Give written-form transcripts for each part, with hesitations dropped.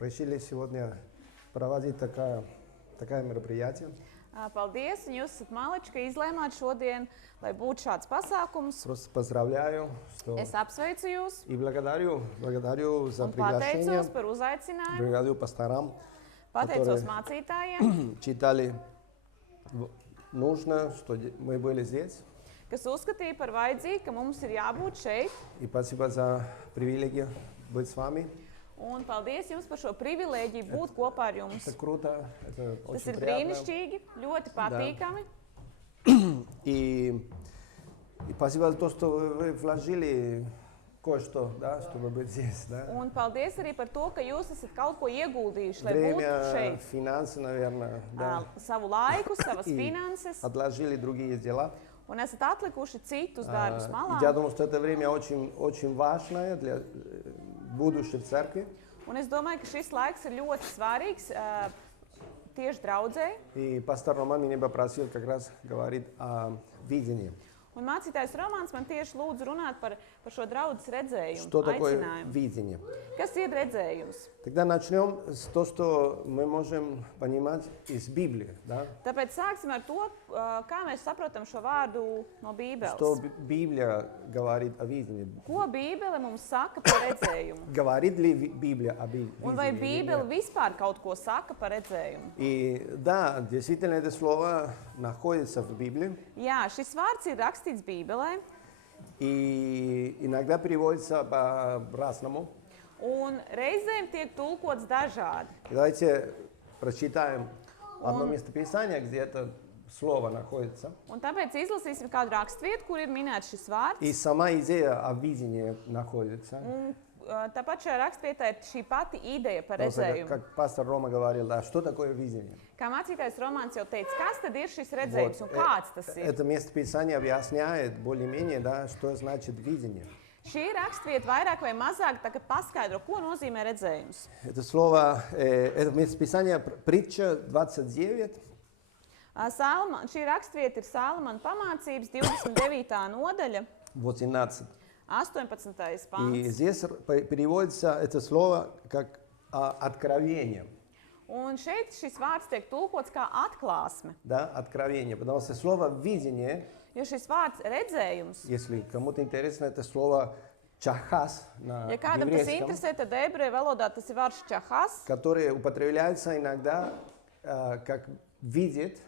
решили сегодня проводить такое мероприятие. Paldies, un jūs esat maleči, ka izlēmāt šodien, lai būtu šāds pasākums. Просто поздравляю, что Es apsveicu jūs и благодарю за un приглашение. pateicos par uzaicinājumu. Благодарю пасторам, Pateicos mācītājiem, читали нужно, что мы были здесь. kas uzskatīja par vajadzīgu, ka mums ir jābūt šeit. И спасибо за привилегию быть с вами. Un paldies jums par šo privilēģiju būt kopā ar jums. Это круто, это Tas очень ir приятно. brīnišķīgi, ļoti patīkami. И спасибо за то, что вы вложили кое-что, да, чтобы быть здесь. Да? Un paldies arī par to, ka jūs esat kaut ko ieguldījuši, lai būtu Время, šeit. финансы, наверное, да. Savu laiku, savas И finanses, отложили другие дела. un esat atlikuši citus darbus malā. Я думаю, что это время очень, очень важное для будущей церкви. Un es domāju, ka šis laiks ir ļoti svarīgs tieši draudzēji. И пастор Роман меня попросил как раз говорить о видении. Un mācītājs Romāns man tieši lūdzu runāt par šo draudzes redzējumu, Что такое aicinājumu. видение? Kas ir redzējums? Тогда начнем с того, что мы можем понимать из Библии. Да? Tāpēc sāksim ar to, kā mēs saprotam šo vārdu no Bībeles. Что Библия говорит о видении? Ko Bībele mums saka par redzējumu? Говорит ли Библия о Un vai Bībele vispār kaut ko saka par redzējumu? И да, действительно это слово находится в Библии. Jā, šis vārds ir rakstīts Bībelē, И иногда переводится по-разному. un reizēm tiek tulkots dažādi. И давайте прочитаем одно местописание, где это слово находится. Un tāpēc izlasīsim kādu rakstvietu, kur ir minēts šis vārds. И сама идея о видении находится. Un tāpat šajā rakstvietā ir šī pati ideja par Просто, redzējumu. как пастор Рома говорил, да, что такое видение? Kā mācītājs Romāns jau teica, kas tad ir šis redzējums un kāds tas ir? Это местописание объясняет более-менее, да, что значит видение. Šī rakstvieta vairāk vai mazāk tagad paskaidro, ko nozīmē redzējums. Это слово, это местописание притча 29. Šī rakstvieta ir Salamana pamācības 29. nodaļa, 18. 18. И pants. здесь переводится это слово как откровение. Un šeit šis vārds tiek tulkots kā atklāsme. Да, откровение. Потому что слово видение, Jo šis vārds redzējums, если кому-то интересно, это слово чахас на ja kādam tas еврейском, interesē, tad ebreju valodā tas ir vārds čahas, которое употребляется иногда как видеть,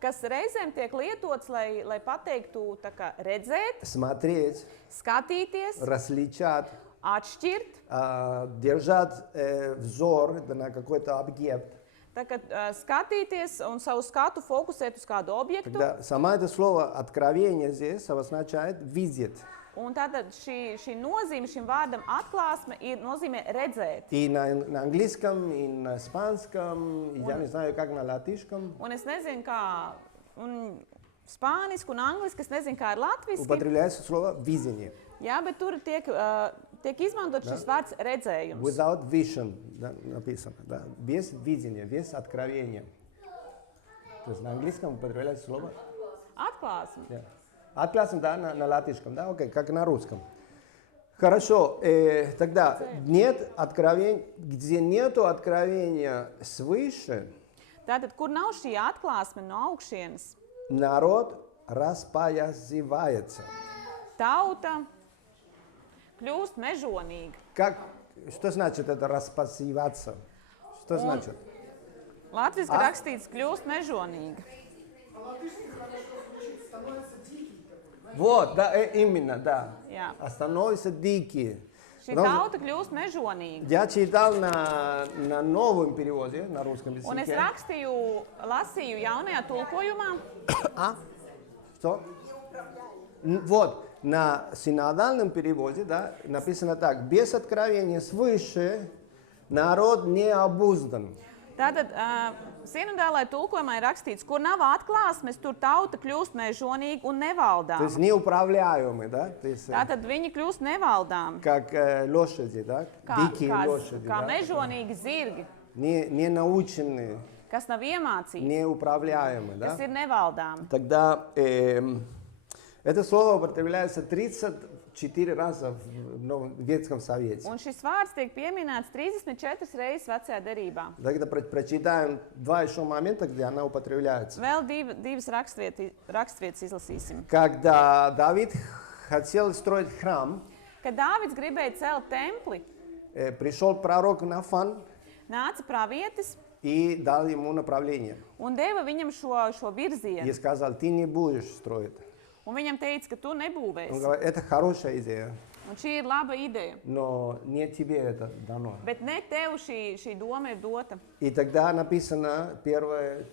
kas reizēm tiek lietots, lai pateiktu tā kā redzēt, смотреть, skatīties, различать, atšķirt, держать взор на какой-то объект. tā kā skatīties un savu skatu fokusēt uz kādu objektu. Когда сама это слово откровение здесь обозначает видеть. Un tātad šī nozīme šim vārdam atklāsme nozīmē redzēt. И на английском, и на испанском, и я не знаю, как на латышском. Un es nezinu, kā spāniski un angliski, es nezinu, kā ir latviski. Употребляется слово видение. Jā, bet tur tiek izmantot šis vārds redzējums. Without vision, да, написано. Да? Без видения, без откровения. То есть на английском употребляется слово. Atklāsme. Yeah. Отклассом, да, на латышском, да, окей, как на русском. Хорошо, тогда нет откровения, где нету откровения свыше, Tātad, kur nav šī atklāsme no augšienes, народ распоясывается. tauta kļūst mežonīga. Что значит это распоясываться? Что значит? Latviski rakstīts kļūst mežonīga. Вот, да, именно, да. Jā. Становятся дикие. Šī tauta kļūst mežonīga. Я читал на новом переводе, на русском языке. Un es lasīju jaunajā tulkojumā, Что? Вот, на синодальном переводе, да, написано так: без откровения свыше народ не обуздан. tātad sinodālai tulkojumā ir rakstīts, kur nav atklāsmes, tur tauta kļūst mežonīga un То nevaldāma. есть неуправляемый, да? То есть, Tātad viņi kļūst nevaldāmi, как лошади, да? Дикие лошади, kā да? mežonīgi zirgi, Не наученные, kas nav iemācīti, неуправляемые, да? kas ir nevaldāmi. Тогда это слово употребляется 34 4 раза в Новом Ветском Совете. Un šis vārds tiek pieminēts 34 reizes vecajā derībā. Тогда прочитаем два еще момента, где она употребляется. Vēl divas rakstvietas izlasīsim. Когда Давид хотел строить храм, Kad Dāvids gribēja celt templi, пришел пророк Нафан nāca pravietis и дал ему направление. un deva viņam šo И virzienu. сказал, ты не будешь строить. Un viņam teica, ka tu Он nebūvēsi. говорит, это хорошая идея, Un šī ir laba ideja. но не тебе это дано. Bet ne tev šī doma ir dota. И тогда написано первое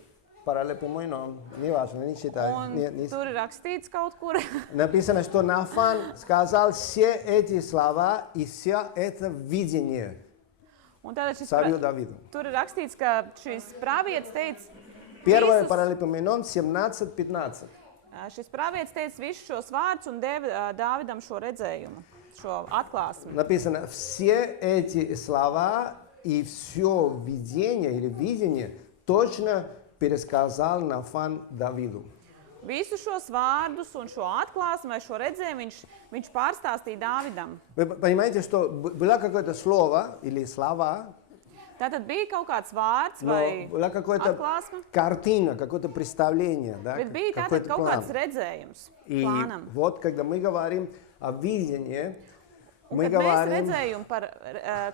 параллелепоменон, не важно, не читай. Un tur ir rakstīts kaut kur. Написано, что Нафан сказал все эти слова и все это видение Un tātad šis царю Давиду. tur ir rakstīts, ka šis pravietis teica, Первое visus- параллелепоменон 17:15. šis pravietis teica visus šos vārdus un deva Dāvidam šo redzējumu, šo atklāsmi. Написано, все эти слова и все видение или видение точно пересказал Нафан Давиду. Visus šos vārdus un šo atklāsmi vai šo redzējumu viņš pārstāstīja Dāvidam. Вы понимаете, что было какое-то слово или слова, Tātad bija kaut kāds vārds но vai была какая-то atklāsme, картина, какое-то представление, да, bet bija tātad какой-то kaut план. kāds redzējums И plānam. вот, когда мы говорим о видении, Un, мы kad mēs, говорим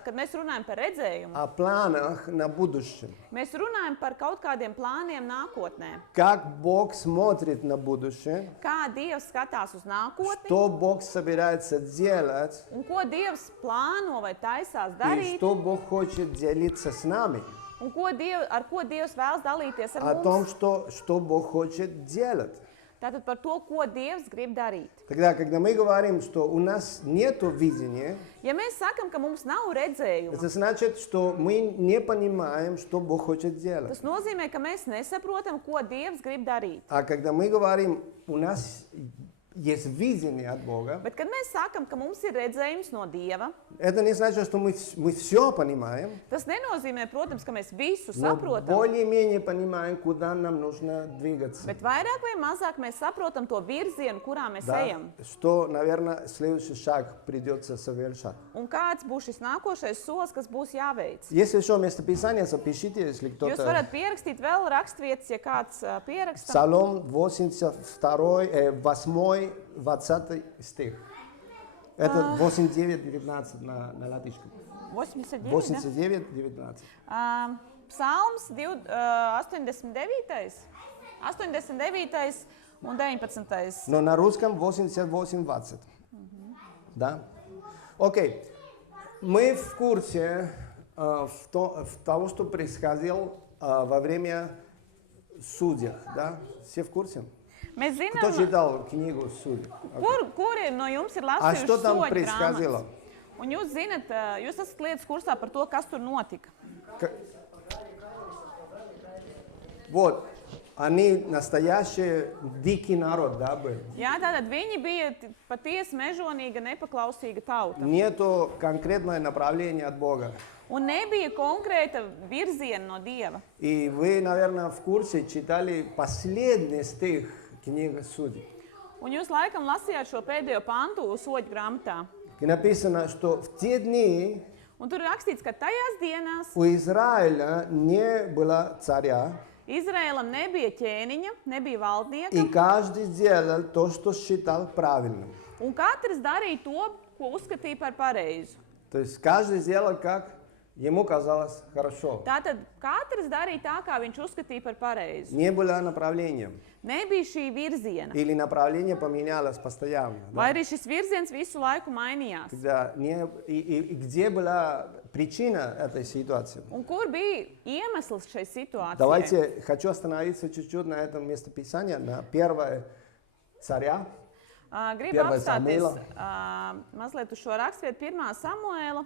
kad mēs runājam par redzējumu, о планах на будущем. mēs runājam par kaut kādiem plāniem nākotnē. Как Бог смотрит на будущее, Kā Dievs skatās uz nākotni что Бог собирается делать, un ko Dievs plāno vai taisās и darīt, что Бог хочет делиться с нами. un ar ko Dievs vēlas dalīties ar О том, mums. что Бог хочет делать. Tātad par to, ko Dievs grib darīt. Тогда, когда мы говорим, что у нас нет видения, Ja mēs sakam, ka mums nav redzējuma, это значит, что мы не понимаем, что Бог хочет делать. tas nozīmē, ka mēs nesaprotam, ko Dievs grib darīt. А когда мы говорим, у нас есть видение от Бога, Bet, kad mēs sakam, ka mums ir redzējums no Dieva, это не значит, что мы все понимаем, tas nenozīmē, protams, ka mēs visu но saprotam. более-менее понимаем, куда нам нужно двигаться. Bet vairāk vai mazāk mēs saprotam to virzienu, kurā mēs Да, ejam. что, наверное, следующий шаг придется совершать. Un kāds būs šis nākošais solis, kas būs jāveic. Если еще местописание, запишите, если Jūs кто-то... varat pierakstīt vēl rakstvietas, ja kāds pieraksta. Псалом 82, 8, 20 стих. Это 89-19 на латышском. 89, 89-19. Psalms 89. 89. un 19. Но на русском 88-20. Да? Окей. Мы в курсе того, что происходило во время судей. Да? Все в курсе? Mēs Кто zinām, читал книгу «Судьи»? kuri no jums ir А что lasījuši там soļu происходило? grāmatas. Un jūs zinat, jūs esat lietas kursā par to, kas tur notika. Вот, они настоящий дикий народ, да, были. Jā, tātad viņi bija patiesi mežonīga, nepaklausīga tauta. Нету конкретного направления от Бога. Un nebija konkrēta virziena no Dieva. И вы, наверное, в курсе читали последний стих книги Судей. Un jūs laikam lasījāt šo pēdējo pantu soļu grāmatā. И написано, что в те дни Un tur ir rakstīts, ka tajās dienās у Израиля не было царя, Izrēlam nebija ķēniņa, nebija valdnieka, и каждый делал то, что считал правильным. un katrs darīja to, ko uzskatīja par pareizu. То есть каждый делал, как ему казалось хорошо. Tātad katrs darīja tā, kā viņš uzskatīja par pareizu. Не было направления. Nebija šī virziena. Или направление поменялось постоянно. Да? Vai arī šis virziens visu laiku mainījās? Когда и где была причина этой ситуации? Un kur bija iemesls šai situācijai? Давайте, хочу остановиться чуть-чуть на этом местописании, на 1 царя. Gribu Первое apstāties Samuila. mazliet uz šo rakstvietu 1. Samuēla.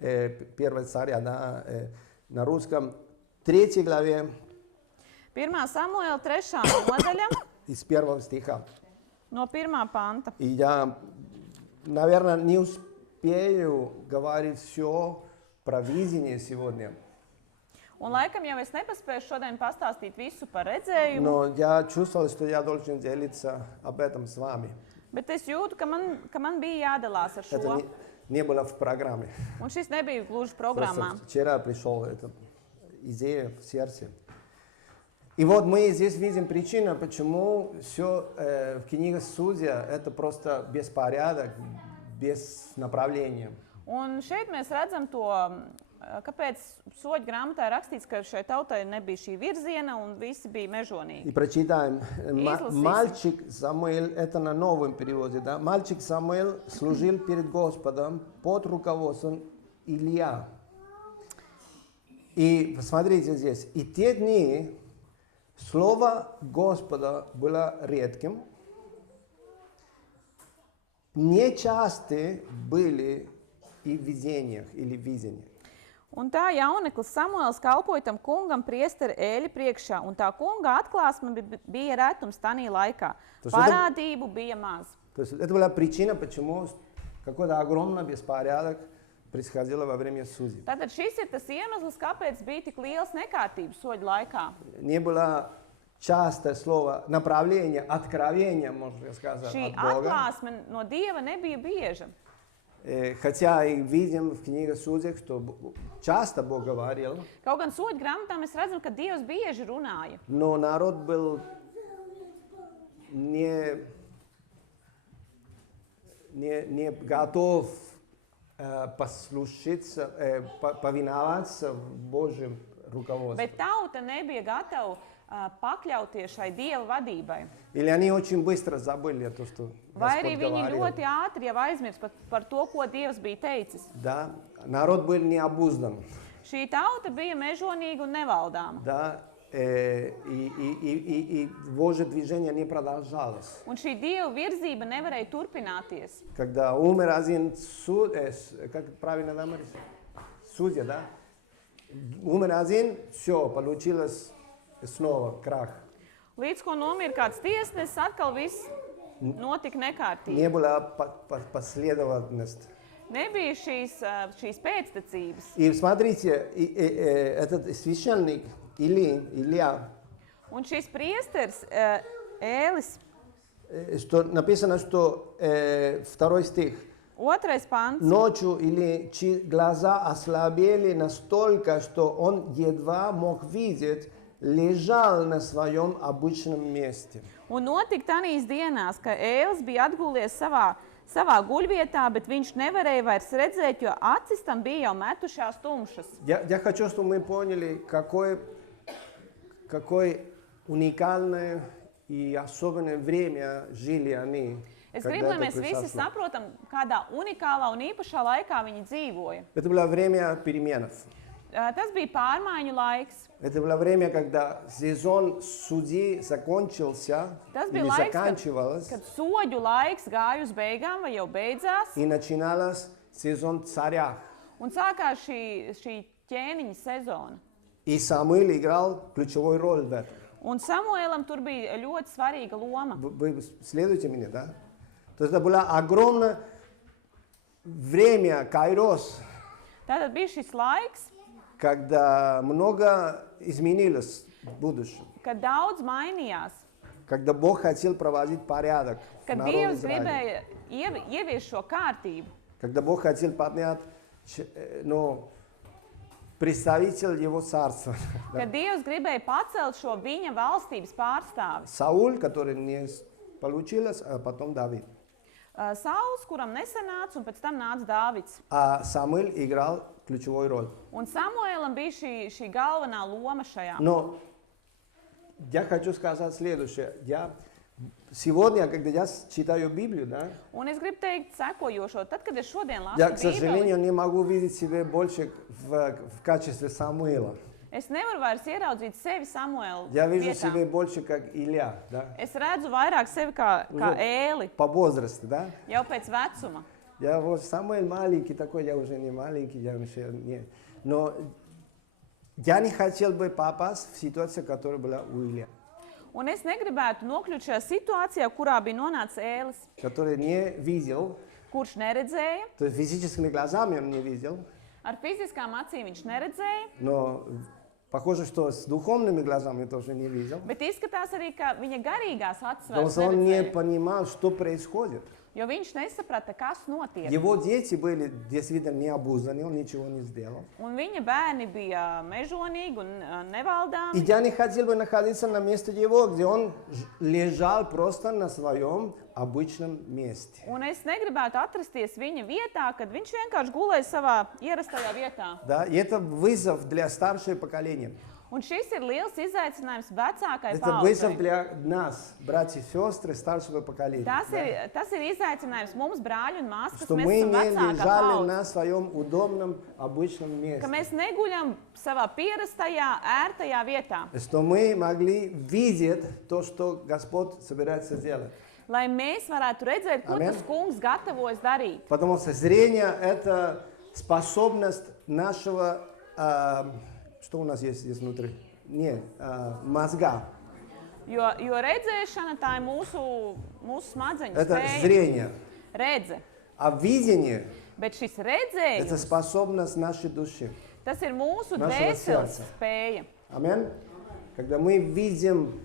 1 царя, да, на русском, 3 главе, 1. Samuēla 3. nodaļa из 1 стиха. no 1. panta. И я, наверное, не успею говорить все про видение сегодня, Un laikam jau es nepaspēju šodien pastāstīt visu par redzējumu, но я чувствовал, что я должен делиться об этом с вами. Bet es jūtu, ka man bija jādalās ar Это šo. не было в программе. Un šis nebija gluži programmā. Просто вчера пришел эта идея в сердце. И вот мы здесь видим причину, почему все в книге Судья это просто беспорядок, без направления. Un šeit mēs redzam to, kāpēc soļu grāmatā ir rakstīts, ka šai tautai nebija šī virziena un visi bija mežonīgi. И прочитаем. Изласись. Мальчик Самуил, это на новом переводе, да? Мальчик Самуил служил перед Господом под руководством Илья. И посмотрите здесь. И те дни слово Господа было редким. Нечасты были и в видениях или видениях. Un tā jauneklis Samuēls kalpoja tam kungam priesteri Ēļa priekšā, un tā kunga atklāsme bija retums tanī laikā. Parādību bija maz. То есть это была причина, почему какой-то огромный беспорядок происходило во время судей. Tātad šis ir tas iemesls, kāpēc bija tik liels nekārtības soļu laikā. Не было частое слово направление, откровение, можно сказать, Šī от Бога. atklāsme no Dieva nebija bieža. Хотя и видим в книге Судей, что часто Бог говорил, Kaut gan soļu grāmatā mēs redzam, ka Dievs bieži runāja. но народ был не готов послушаться, повиноваться Божьим руководству. Bet tauta nebija gatava pakļauties šai Dieva vadībai. Или они очень быстро забыли то, что Vai arī Господь viņi говорил. ļoti ātri jau aizmirst par to, ko Dievs bija teicis. Да, народ был необуздан. Šī tauta bija mežonīga un nevaldāma. Да, и Божье движение не продолжалось. Un šī Dieva virzība nevarēja turpināties. Когда умер один как правильно говорить? Судья, да? Умер один, все, получилось снова крах. Līdz ko nomira kāds tiesnesis, atkal viss notika nekārtīgi. Не было последовательности. Nebija šīs pēctecības. И смотрите, этот священник Илья, Un šis priesteris, Ēlis, что написано, что второй стих. 2. pants. Ночью или глаза ослабели настолько, что он едва мог видеть, лежал на своем обычном месте. Un notika tanīs dienās, ka Ēlis bija atgulies savā guļvietā, bet viņš nevarēja vairs redzēt, jo acis tam bija jau metušās tumšas. Я хочу, чтобы мы поняли, какое уникальное и особенное время жили они. Es gribu, lai mēs visi saprotam, kādā unikālā un īpašā laikā viņi dzīvoja. Это было время переменов. Tas bija pārmaiņu laiks. Это было время, когда сезон судей закончился Tas или bija laiks, заканчивалось, kad soļu laiks gāja uz beigām vai jau beidzās, и начиналось сезон царя. un sākās šī ķēniņa sezona. И Самуил играл ключевую роль в этом. Un Samuēlam tur bija ļoti svarīga loma. Вы следуете меня, да? То есть это было огромное время, кайрос, Tātad bija šis laiks, когда много изменилось в будущем. kad daudz mainījās, Когда Бог хотел проводить порядок в kad народе Dievs Израиля. gribēja ieviest šo kārtību, Когда Бог хотел поднять представитель его царства. kad Dievs gribēja pacelt šo viņa valstības pārstāvi. Сауль, который не получилось, а потом Давид. Sauls, kuram nesanāca, un pēc tam nāca Dāvids. А Самуил играл ключевую роль. Un Samuēlam bija šī galvenā loma šajā. Но я хочу сказать следующее. Сегодня, когда я читаю Библию, да, Un es gribu teikt sekojošo. Tad, kad es šodien я, lasu к сожалению, Bībeli, не могу видеть себя больше в качестве Самуила. es nevaru vairs ieraudzīt sevi Samuēla Я вижу vietā. себя больше как Илья, да, Es redzu vairāk sevi kā Ēli, по возрасту, да. jau pēc vecuma. Я вот Самуил маленький такой, я уже не маленький, я еще не. Но я не хотел бы попасть в ситуацию, которая была у Илья, Un es negribētu nokļūt šajā situācijā, kurā bija nonācis Ēlis, который не видел, kurš neredzēja, то есть физическими глазами он не видел, ar fiziskām acīm viņš neredzēja, но Похоже, что с духовными глазами тоже не видел. Bet izskatās arī, ka viņa garīgās acis Потому vairs что он не neredzēja, понимал, что происходит. jo viņš nesaprata, kas notiek. Его дети были действительно необузаны, он ничего не сделал. Un viņa bērni bija mežonīgi un И nevaldāmi. я не хотел бы находиться на месте его, где он лежал просто на своем обычном месте. Un es negribētu atrasties viņa vietā, kad viņš vienkārši gulēja savā ierastajā vietā. Да? И это вызов для старшего поколения. Un šis ir liels izaicinājums vecākai Это вызов paudzei. для нас, братья и сестры старшего поколения. Tas ir izaicinājums mums, brāļi un māsas, kas Что mēs мы esam не vecākā лежали paudze. на своем удобном обычном Ka месте. mēs neguļam savā pierastajā, ērtajā vietā. Что мы могли видеть то, что Господь собирается делать. Lai mēs varētu redzēt, ko Amen. tas kungs gatavojas darīt. Потому что зрение – это способность нашего, что у нас есть здесь внутри? Нет, мозга. Jo redzēšana tā ir mūsu smadzeņu Это spēja. зрение. Redze. А видение Bet šis – это redzējums, способность нашей души. tas ir mūsu Našего dvēseles сердца. spēja. Аминь. Когда мы видим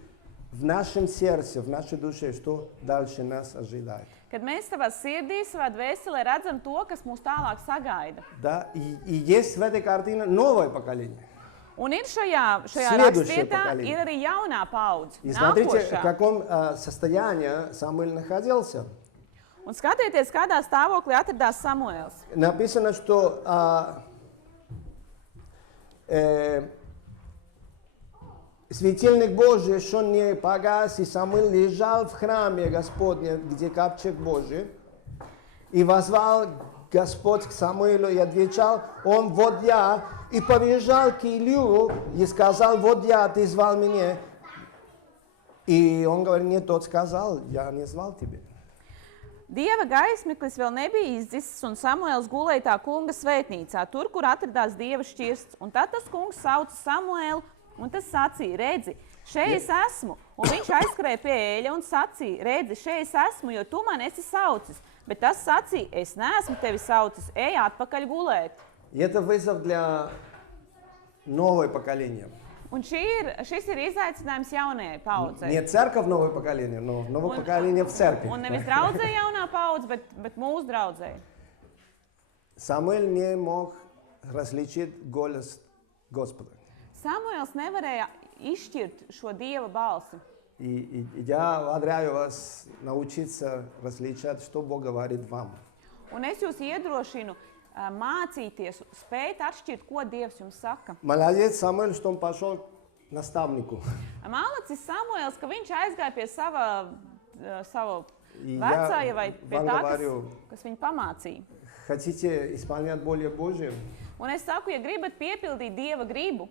в нашем сердце, в нашей душе, что дальше нас ожидает. Kad mēs savā sirdī, savā dvēselē redzam to, kas mūs tālāk sagaida. Да? И есть в этой картине новое поколение. Un ir šajā Следующее rakstvietā поколение. ir arī jaunā paudze, И смотрите, в nākošā. каком состоянии Самуил находился. Un skatieties, kādā stāvoklī atradās Samuēls. Написано, что светильник Божий еще не погас, и Самуил лежал в храме Господнем, где ковчег Божий, и возвал Господь к Самуилу и отвечал, он вот я, и побежал к Илью и сказал, вот я, ты звал меня. И он говорит, нет, тот сказал, я не звал тебя. Dieva gaismeklis vēl nebija izdzisis, un Samuēls gulēja tā kunga svētnīcā, tur, kur atradās dieva šķirsts. Un tad tas kungs sauca Samuēlu, un tas sacīja, redzi, šeit es esmu. Un viņš aizskrēja pie Ēļa un sacīja, redzi, šeit es esmu, jo tu man esi saucis. Bet tas sacīja, es neesmu tevi saucis, ej atpakaļ gulēt. И это вызов для нового поколения. Un šis ir izaicinājums jaunajai paudzei. Не церковь новое поколение, но новое поколение в церкви. Un nevis draudzē jaunā paudze, bet mūsu draudzē. Самуил не мог различить голос Господа. Samuēls nevarēja izšķirt šo dieva balsi. И я ободряю вас научиться различать, что Бог говорит вам. Un es jūs iedrošinu mācīties, spēt atšķirt, ko Dievs jums saka. Молодец Самуил, что он пошел к наставнику. Malacis Samuēls, ka viņš aizgāja pie sava И vecāja я vai pie вам tā, говорю, kas viņu pamācīja. хотите исполнять волю Божью, Un es saku, ja gribat piepildīt Dieva gribu,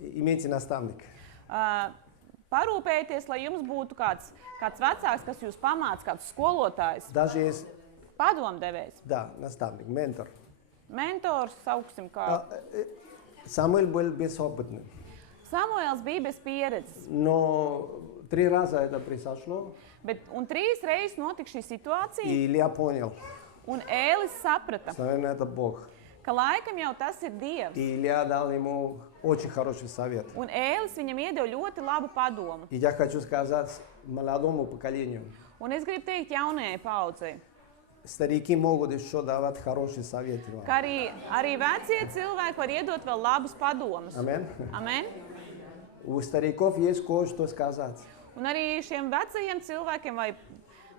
имейте наставника. parūpējieties, lai jums būtu kāds vecāks, kas jūs pamāca, kāds skolotājs, Даже есть, padomdevējs, да, наставник, ментор. mentors, sauksim kā. Самуил был безопытным. Samuēls bija bez pieredzes, Но 3 раза это произошло, un 3 reizes notika šī situācija, и Илья понял, un Ēlis saprata, что, наверное, это Бог. ka laikam jau tas ir Dievs. И Илья дал ему очень хороший совет. Un Ēlis viņam iedeva ļoti labu padomu. И я хочу сказать молодому поколению, Un es gribu teikt jaunajai paudzei, старики могут еще давать хорошие советы вам. ka arī vecie cilvēki var iedot vēl labus padomus. Аминь. Amen. У стариков есть кое-что сказать. Un arī šiem vecajiem cilvēkiem vai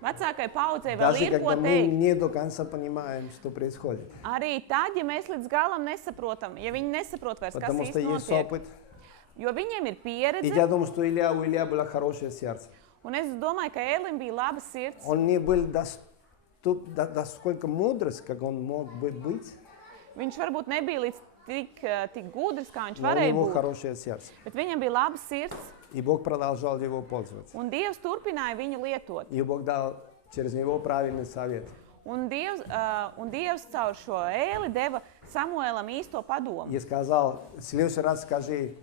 vecākai paudzei vēl Даже ir ko когда мы teikt. не до конца понимаем, что происходит. Arī tad, ja mēs līdz galam nesaprotam, ja viņi nesaprot vairs, kas Потому что īsti есть notiek, опыт. jo viņiem ir И pieredze, я думаю, что у Илья было хорошее сердце. un es domāju, ka Ēlim bija laba sirds. Он не был насколько мудрость, как он мог быть, Viņš varbūt nebija līdz tik gudrs, kā viņš но у varēja него būt, хорошее сердце. bet viņam bija laba sirds, И Бог продолжал его пользоваться. un Dievs turpināja viņu lietot. И Бог дал через него правильный совет. Un Dievs caur šo Ēli deva Samuēlam īsto padomu. И сказал, в следующий раз скажи,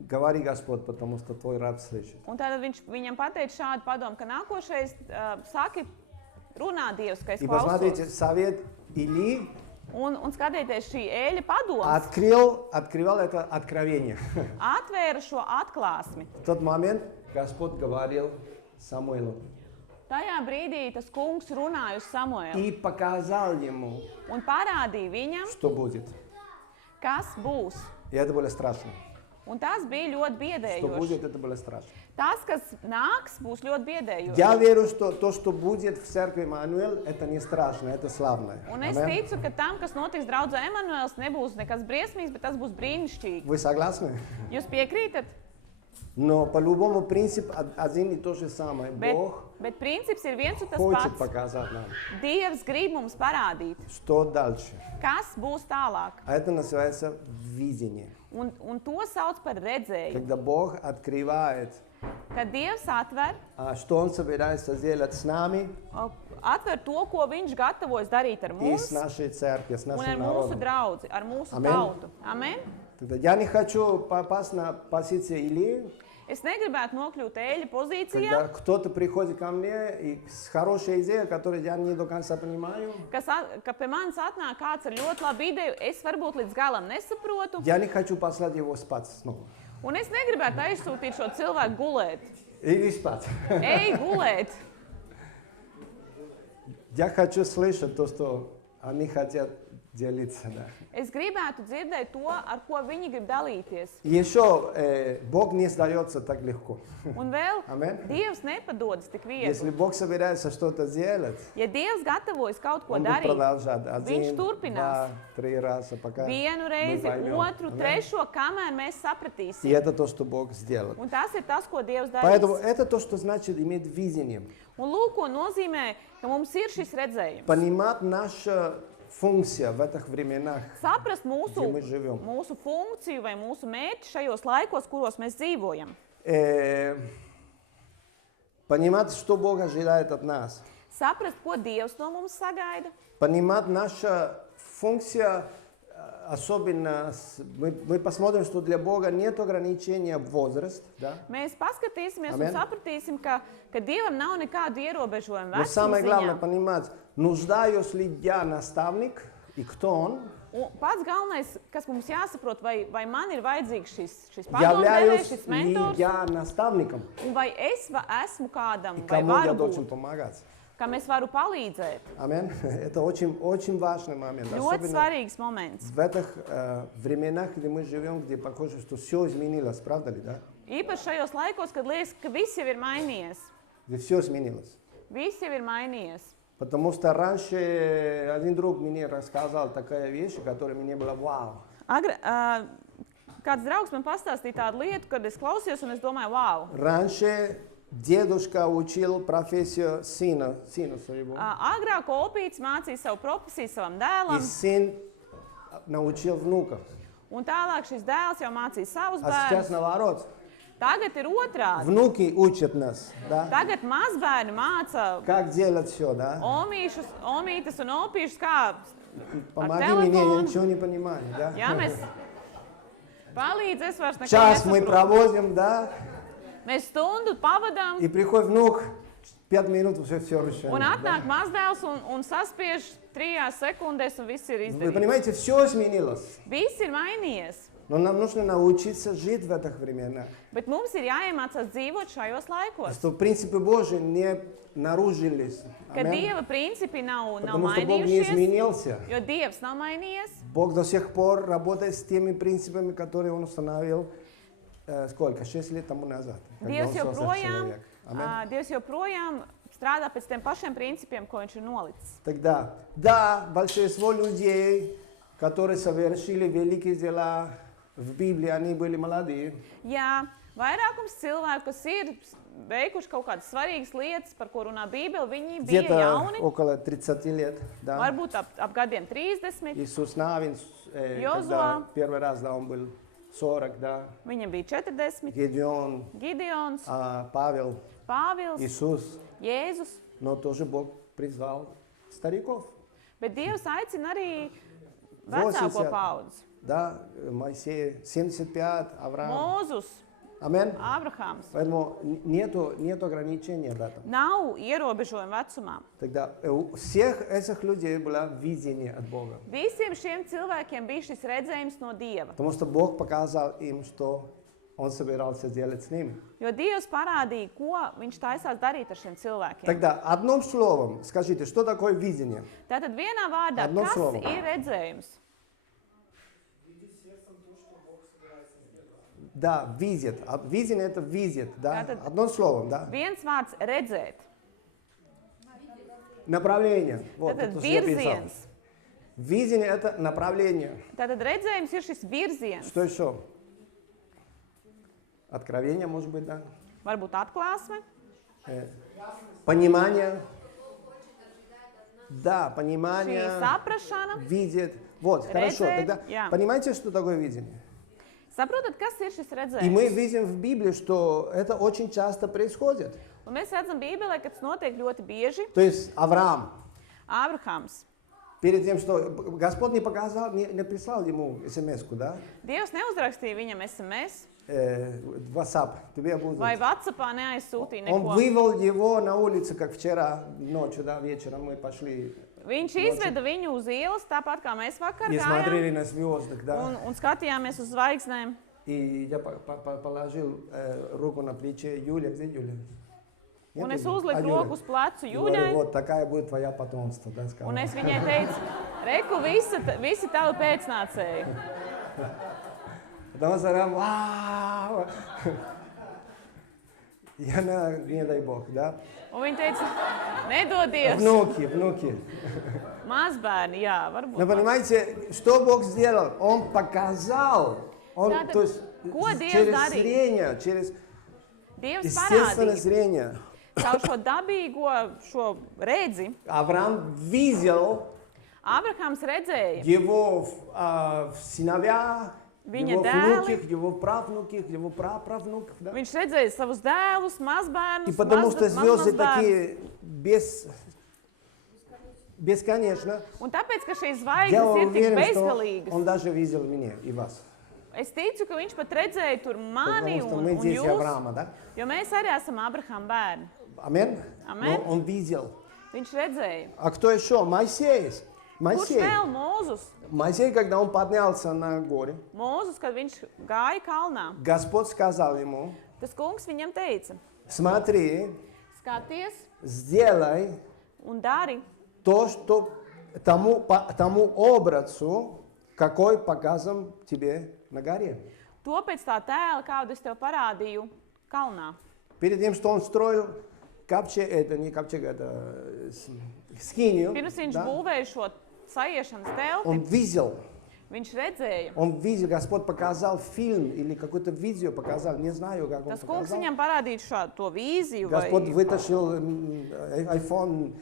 говори Господь, потому что твой раб слышит. Un tad viņš viņam pateica šādu padomu, ka nākošais saki runā Dievs, ka es И посмотрите, klausos. совет Ильи Un skatieties, šī eļļa padoms открывал это откровение. atvēra šo atklāsmi. В тот момент Господь говорил Самуилу Tajā brīdī tas kungs runāja uz Samuēlu и показал ему, un parādīja viņam, что будет. kas būs. И это было страшно. Un tas bija ļoti Что biedējoši. будет, это было страшно. Tas, kas nāks, būs ļoti biedējoši. Я верю, что то, что будет в церкви Эммануэль, это не страшно, это славно. Un es Amen. ticu, ka tam, kas notiks draudzē Emanuēls, nebūs nekas briesmīgs, bet tas būs brīnišķīgi. Вы согласны? Jūs piekrītat? Но по-любому принцип один и то же самое. Бог Bet princips ir viens un tas хочет pats. показать нам, Dievs grib mums parādīt, что дальше. kas būs tālāk. А это называется видение. Un to sauc par redzējumu. Когда Бог открывает, Kad Dievs atver, что Он собирается сделать с нами atver to, ko viņš gatavojas darīt ar и с mums нашей церковью, с un ar нашим mūsu народом. draudzi, ar mūsu Amen. tautu. Amen? Тогда я не хочу попасть на позицию Илии, Es negribētu nokļūt eļļa pozīcijā, когда кто-то приходит ко мне и с хорошей идеей, которую я не до конца понимаю. ka pie manis atnāk kāds ar ļoti labu ideju, es varbūt līdz galam nesaprotu, Я не хочу послать его спать снова. un es negribētu aizsūtīt šo cilvēku gulēt. Иди спать. Ej, gulēt! Я хочу слышать то, что они хотят делиться. Да. Es gribētu dzirdēt to, ar ko viņi grib dalīties. Еще Бог не сдается так легко. Un vēl, Amen. Dievs nepadodas tik Если viegli. Бог собирается что-то сделать, Ja Dievs gatavojas kaut ko Он будет darīt, продолжать Viņš один, turpinās. два, три раза, пока vienu мы reizi, поймем. otru, Amen. trešo, kamēr mēs И sapratīsim. это то, что Бог сделал. Un tas ir tas, ko Dievs Поэтому darīs. это то, что значит иметь видение. Un lūk, ko nozīmē, ka mums ir šis redzējums. Понимать наша функция в этих временах, Saprast mūsu, где мы живем. mūsu funkciju vai mūsu mērķi šajos laikos, kuros mēs dzīvojam. Понимать, что Бог ожидает от нас. Saprast, ko Dievs no mums sagaida. Понимать наша функция, особенно мы посмотрим, что для Бога нет ограничения в возраст, да? Mēs paskatīsimies Amen. un sapratīsim, ka Dievam nav nekādu ierobežojumu Но самое главное vecuma ziņā. понимать, нуждаюсь ли я наставник и кто он, Un pats galvenais, kas mums jāsaprot, vai man ir vajadzīgs šis padomdevējs, являюсь šis ли mentors, я наставником, un vai es esmu kādam, и vai кому я varu должен būt, помогать. kam es varu palīdzēt. Амин. Это очень важный момент. Ļoti Особенно svarīgs moments. в этих временах, где мы живем, где похоже, что все изменилось, правда ли, да? Īpaši šajos laikos, kad liekas, ka viss jau ir mainījies. Где все изменилось. Viss jau ir mainījies. Потому что раньше один друг мне рассказал такая вещь, которая мне была вау. Kāds draugs man pastāstīja tādu lietu, kad es klausījos un es domāju, wow! Раньше дедушка учил профессию сына своего, Agrāk opīts mācīja savu profesiju savam и dēlam, сын научил внуков. un tālāk šis dēls jau mācīja savus А сейчас bērnus. наоборот. Tagad ir otrādi. Внуки учат нас, да? Tagad mazbērni māca Как делать все, да? omītes un opīšus, kā Помоги мне, я телефону. ничего не понимаю, да? Jā, mēs palīdz, es vairs neko Час мы nesaprotu. проводим, да? Mēs stundu pavadām, И приходит внук, 5 минут уже все решено. un да? atnāk mazdēls un saspiež 3 sekundēs, un viss ir Вы izdarīts. понимаете, все изменилось. Viss ir mainījies, Но нам нужно научиться жить в этих временах. bet mums ir jāiemācās dzīvot šajos laikos. Что принципы Божьи не наружились. Ka Аминь. Dieva principi nav Потому что Бог не mainījušies, изменился. jo Dievs nav mainījies. Бог до сих пор работает с теми принципами, которые Он установил, сколько? 6 лет тому назад. когда Dievs Он создал joprojām, человека. Аминь. Dievs joprojām strādā pēc tiem pašiem principiem, ko viņš ir nolicis. Тогда, да, большинство людей, которые совершили великие дела в Библии, они были молодые. Jā, vairākums cilvēku, kas ir veikuši kaut kādas svarīgas lietas, par ko runā Bībele, viņi bija Где-то jauni, около 30 лет. Да. varbūt ap gadiem 30. Иисус Навин, Йозуа. когда первый раз, да, он был 40, да. Viņam bija 40, Гедеон, Gideons, Павел, Pāvils, Иисус. Jēzus. Но тоже Бог призвал стариков. Bet Dievs aicina arī 80. vecāko paudzi. Да, Моисей 75, Авраам. Mūzus Amen? Ābrahāms. Поэтому нету ограничений в этом. Nav ierobežojumu vecumā. Тогда у всех этих людей было видение от Бога. Visiem šiem cilvēkiem bija šis redzējums no Dieva. Потому что Бог показал им, что Он собирался делать с ними. Jo Dievs parādīja, ko viņš taisās darīt ar šiem cilvēkiem. Тогда одним словом скажите, что такое видение? Tātad vienā vārdā, Одно kas слово. ir redzējums? Да, видит. Видение это видит, да? Это- Одним словом, да? Viens vārds - redzēt. Направление. Вот Tātad то, что я писал. virziens. Видение это направление. Tātad redzējums ir šis virziens. Что еще? Откровение, может быть, да? Varbūt atklāsme, Понимание. Да, šī понимание. saprašana. Видит. Вот, хорошо. Redzēt, Тогда jā. понимаете, что такое видение? Saprotat, kas ir šis И мы redzējums? видим в Библии, что это очень часто происходит. Un mēs redzam Bībelē, ka tas notiek ļoti bieži. То есть Авраам, Ābrahāms. перед тем, что Господь не показал, не прислал ему смс-ку, да? Dievs neuzrakstīja viņam SMS WhatsApp, тебе будет. vai WhatsAppā neaizsūtīja Он neko. вывел его на улицу, как вчера ночью, да, вечером мы пошли Viņš izveda viņu uz ielas, tāpat kā mēs vakar и gājām, смотрели на звездах, да. un skatījāmies uz zvaigznēm. И я положил руку на плече Юля, где Юля? Un Нет es Юли? uzliku Юля. roku uz plecu И говорю, Jūļai, вот такая будет твоя потомство, да, сказал. un es viņai teicu, reku, visi tavi pēcnācēji. Потом Сарам, вау! И она, не дай Бог, да. Un viņa teica, nedodies, Внуки. mazbērni, jā, Но varbūt. понимаете, что Бог сделал? Он показал. Он, Да, то есть, ko Dievs через darīja? зрение, через Dievs естественное parādīja зрение. caur šo dabīgo šo redzi. Авраам видел Ābrahāms redzēja его сыновья, Viņa его dēli. внуки, его правнуки, его праправнуков. Да? Viņš redzēja savus dēlus, mazbērnus, И потому что звезды mazbērnus. такие бесконечно, Un tāpēc, ka šīs я zvaigznes ir tik уверен, что bezgalīgas, он даже видел меня и вас. es ticu, ka viņš pat redzēja tur mani Потому что un, мы un дети jūs, Авраама, да? jo mēs arī esam Abrahama bērni. Амин? Amen. Но он видел. Viņš redzēja. А кто еще? Моисей. Kurš Моисей. vēl Mūzus? Моисей, когда он поднялся на горе, Mūzus, kad viņš gāja kalnā, Господь сказал ему, tas kungs viņam teica, смотри, skaties сделай un dari то, что тому образу, какой показан тебе на горе. to pēc tā tēla, kādu es tev parādīju kalnā. Перед тем, что он строил ковчег, это не ковчег, это скинию, Pirms viņš да, būvēja šo sajiešanas он telti, видел, viņš redzēja. Господь показал фильм или какое-то видео показал, не знаю, как он Tas kungs показал. viņam parādīja šādu to vīziju. Господь Vai... вытащил iPhone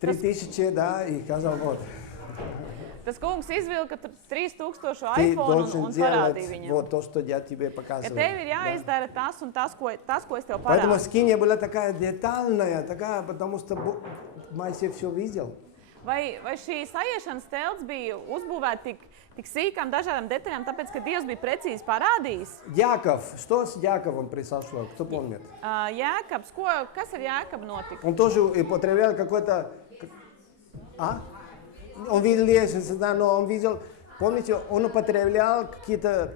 3000, да, и сказал, вот, Tas kungs izvilka 3000 ты iPhone должен un делать parādīja viņam. вот то, что я тебе Ka показываю. tev ir Да. jāizdara tas un tas, ko es tev Поэтому parādīju. скиния была такая детальная, такая, потому что Моисей все видел. Vai šī sajiešanas telts bija uzbūvēta tik sīkām dažādām detaļām, tāpēc, ka Dievs bija precīzi parādījis? Яков, что с Яковом произошло, кто помнит? Jēkabs, kas ar Jēkabu notika? Он тоже употреблял какой-то... А? Он видел лестницу, да, но он видел... Помните, он употреблял какие-то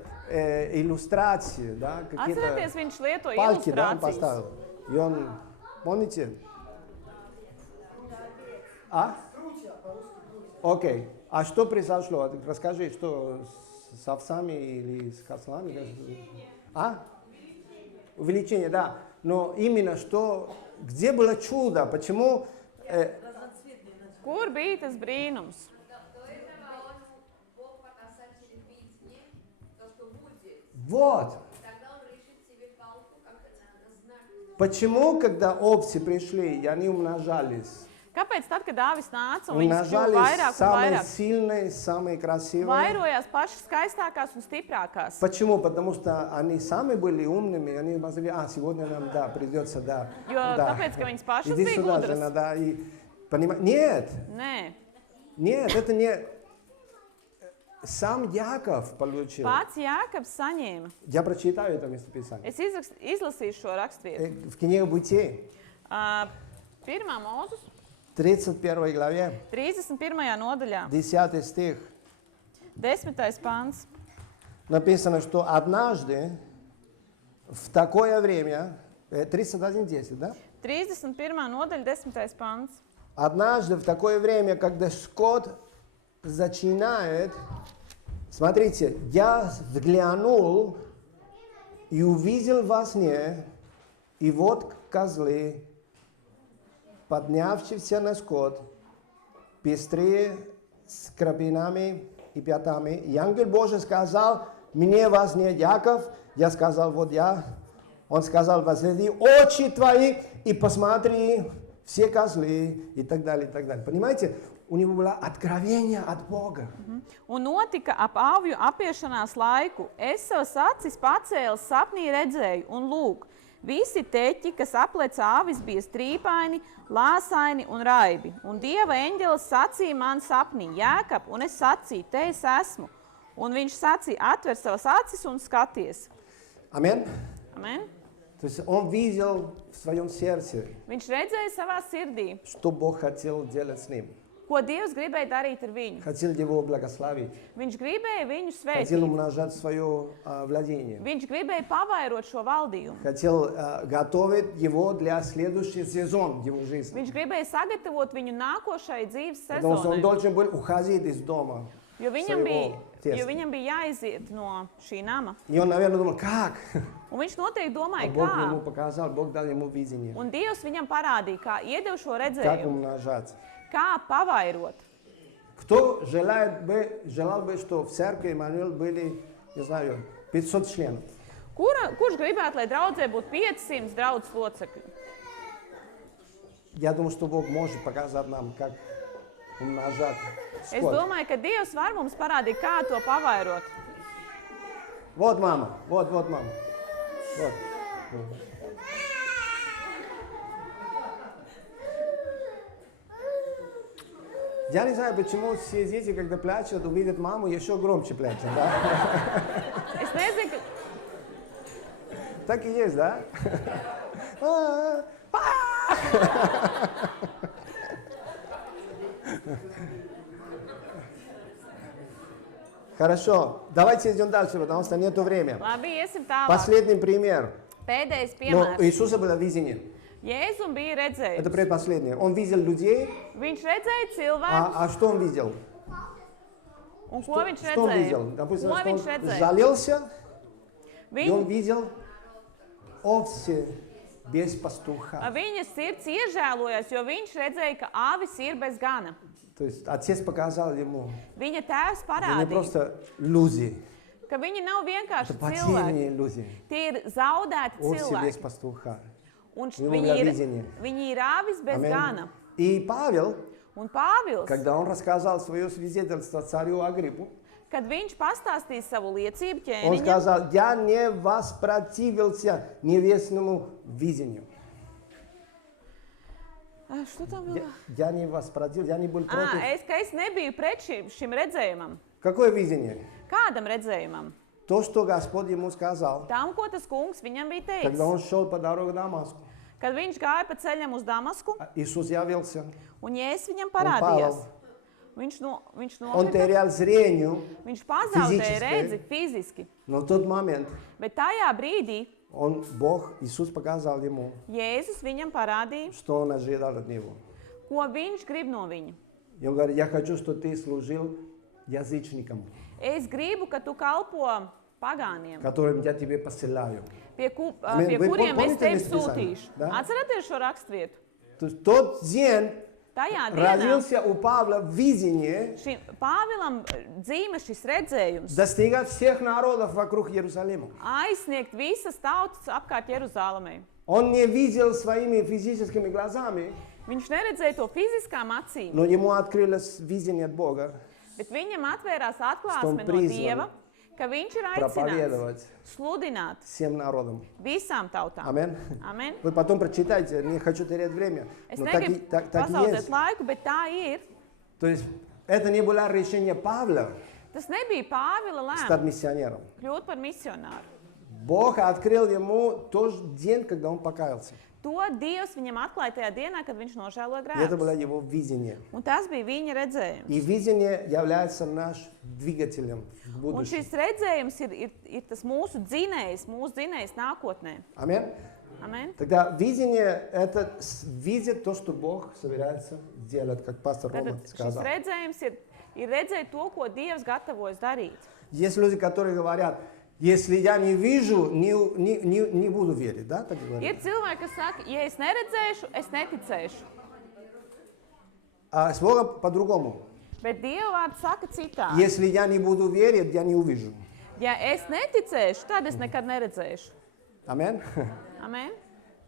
иллюстрации, да? Какие-то Atcerieties, viņš lietoja палки, да, он ilustrācijas. поставил. И он... Помните? А? Окей. А что произошло? Расскажи, что с овцами или с кослами? А? Увеличение, да. Но именно что... Где было чудо? Почему... Kur bija tas brīnums? До этого Бог показал через видение то, что будет. Вот. Тогда он решит себе палку, как на знак. Почему, когда овцы пришли, и они умножались? Kāpēc tad, kad Dāvis nāca un viņas kļuva Умножались vairāk un самые vairāk, сильные, самые красивые. vairojās pašas skaistākās un stiprākās? Почему? Потому что они сами были умными, они сказали, сегодня нам, да, придется, да. Jo да. tāpēc, ka viņas pašas Иди bija сюда, gudras. жена, да, и... Нет, Nē, нет, это не... Сам Яков получил. Pats Jākabs saņēma. Я прочитаю это местописание. Es izlasīšu šo raksturvietu. В книге Бытие, 1. mūzes, 31 главе, 31. nodaļā, 10 стих, 10. pants. написано, что однажды в такое время, 31:10, да? 31. nodaļa, 10. pants. Однажды в такое время, когда скот начинает, смотрите, я взглянул и увидел во сне, и вот козлы, поднявшиеся на скот, пестрые с крапинами и пятами. И ангел Божий сказал мне во сне: Яков, я сказал: вот я. Он сказал: возведи очи твои и посмотри все козлы, и так далее, и так далее. Понимаете, у него было откровение от Бога. Un notika ap avju apiešanās laiku. Es savas acis pacēlu, sapnī redzēju, un lūk, visi teķi, kas aplec āvis, bija strīpaini, lāsaini un raibi. Un Dieva eņģelis sacīja man sapnī: Jākab, un es sacīju: te es esmu. Un viņš sacīja: atver savas acis un skaties. Amen. Amen. То есть он видел в своем сердце, Viņš redzēja savā sirdī, что Бог хотел делать с ним. ko Dievs gribēja darīt ar viņu. Хотел его благословить. Viņš gribēja viņu Хотел svētīt. умножать свое владение. Viņš gribēja pavairot šo valdījumu. Хотел готовить его для следующий сезон его жизни. Viņš gribēja sagatavot viņu nākošai dzīves Потому что он sezonai. должен был уходить из дома. Jo viņam, bija, Своего теста. jo viņam bija jāiziet no šī nama. И он, наверное, думал, как? Un viņš noteikti А domāja, Бог ему kā. показал, Бог дал ему видение. Un Dievs viņam parādīja, kā iedeva šo Как redzējumu, умножать. kā pavairot. Кто желал бы, что в церкви Эммануил были, не знаю, 500 членов? Kurš gribētu, lai draudzē būtu 500 draudzes locekļu? Я думаю, что Бог может показать нам, как умножать Es скот. domāju, ka Dievs var mums parādīt, kā to pavairot. Вот мама, вот мама. Вот. Я не знаю, почему все дети, когда плачут, увидят маму, еще громче плачут, да? Es nezinu, ka... Так и есть, да? Хорошо, давайте идем дальше, потому что нету времени. Labi, iesim tālāk. Последний пример. Pēdējais Но piemērs. у Иисуса было видение. Jēzum bija Это redzējums. предпоследнее. Он видел людей, Viņš redzēja cilvēku, а что он видел? un ko viņš Что он видел? redzēja? Допустим, Ko что viņš он redzēja? жалелся, и он Viņ, видел овцы без пастуха. viņa sirds iežēlojās, jo viņš redzēja, ka āvis ir bez gana. То есть отец показал ему, Viņa tēvs это не parādīja, просто люди, ka viņi nav это vienkārši cilvēki. потерянные люди. Tie ir zaudēti Овцы без cilvēki. пастуха. Un Viņam viņi bija ir, viziņa. viņi ir āvis bez Amen. gana. И Павел, Un Pāvils, когда он рассказал свое свидетельство царю Агриппу, kad viņš pastāstīja savu liecību он ķēniņam, сказал: я не воспротивился невестному видению. Что tam Я, bija? я не воспротивился, я не был против. Es nebiju pret šim redzējumam. Какое видение? Kādam redzējumam? То, что Господь ему сказал, Tam, ko tas kungs viņam bija когда teicis. он шел по дороге к Дамаску. Kad viņš gāja pa ceļam uz Damasku, Иисус явился, un Jēzus viņam он parādījās, пал, viņš он nokrita, терял зрение, viņš pazaudēja fiziski. redzi fiziski. но в тот момент Bet tajā brīdī Бог, Иисус показал ему, Jēzus viņam parādīja, что он ожидал от него. ko viņš grib no viņa. И он говорит: я хочу, чтобы ты служил язычникам, Es gribu, ka tu kalpo pagāniem, которым я тебе посылаю. pie Вы kuriem es помните tevi местописание? sūtīšu. Да? Atcerieties šo raksturvietu. То есть тот день Tajā dienā родился у Павла видение šim Pāvilam dzīve šis redzējums достигать всех народов вокруг Иерусалима. aizsniegt visas tautas apkārt Jeruzalemei. Он не видел своими физическими глазами, Viņš neredzēja to fiziskām acīm, но ему открылось видение от Бога bet viņam atvērās atklāsme no priзван Dieva, ka viņš ir aicināts проповедовать sludināt всем народам. visām tautām. Амин. Amen. Вы потом прочитайте, не хочу терять время. Es Но так и negribu так и pazaudēt есть. laiku, bet tā ir. То есть это не было решение Павла, Tas Tas nebija Pāvila стать lēmums миссионером. kļūt par misionāru. Бог открыл ему тот день, когда он покаялся. To Dievs viņam atklāja tajā dienā, kad viņš nožēloja И это было grēkus. его видение. Un tas bija viņa redzējums. И видение является наш двигателем в Un будущем. šis redzējums ir tas mūsu dzinējs nākotnē. Аминь. Amen. Тогда видение – это видеть то, что Бог собирается сделать, как пастор Рома Tātad šis сказал. redzējums ir redzēt to, ko Dievs gatavojas darīt. Есть люди, которые говорят, если я не вижу, не буду верить, да, так говорят? Ir cilvēki, kas saka, ja es neredzēšu, es neticēšu. А с Богом по-другому. Bet Dieva vārds saka citādi. Если я не буду верить, я не увижу. Ja es neticēšu, tad es nekad neredzēšu. Аминь. Amen.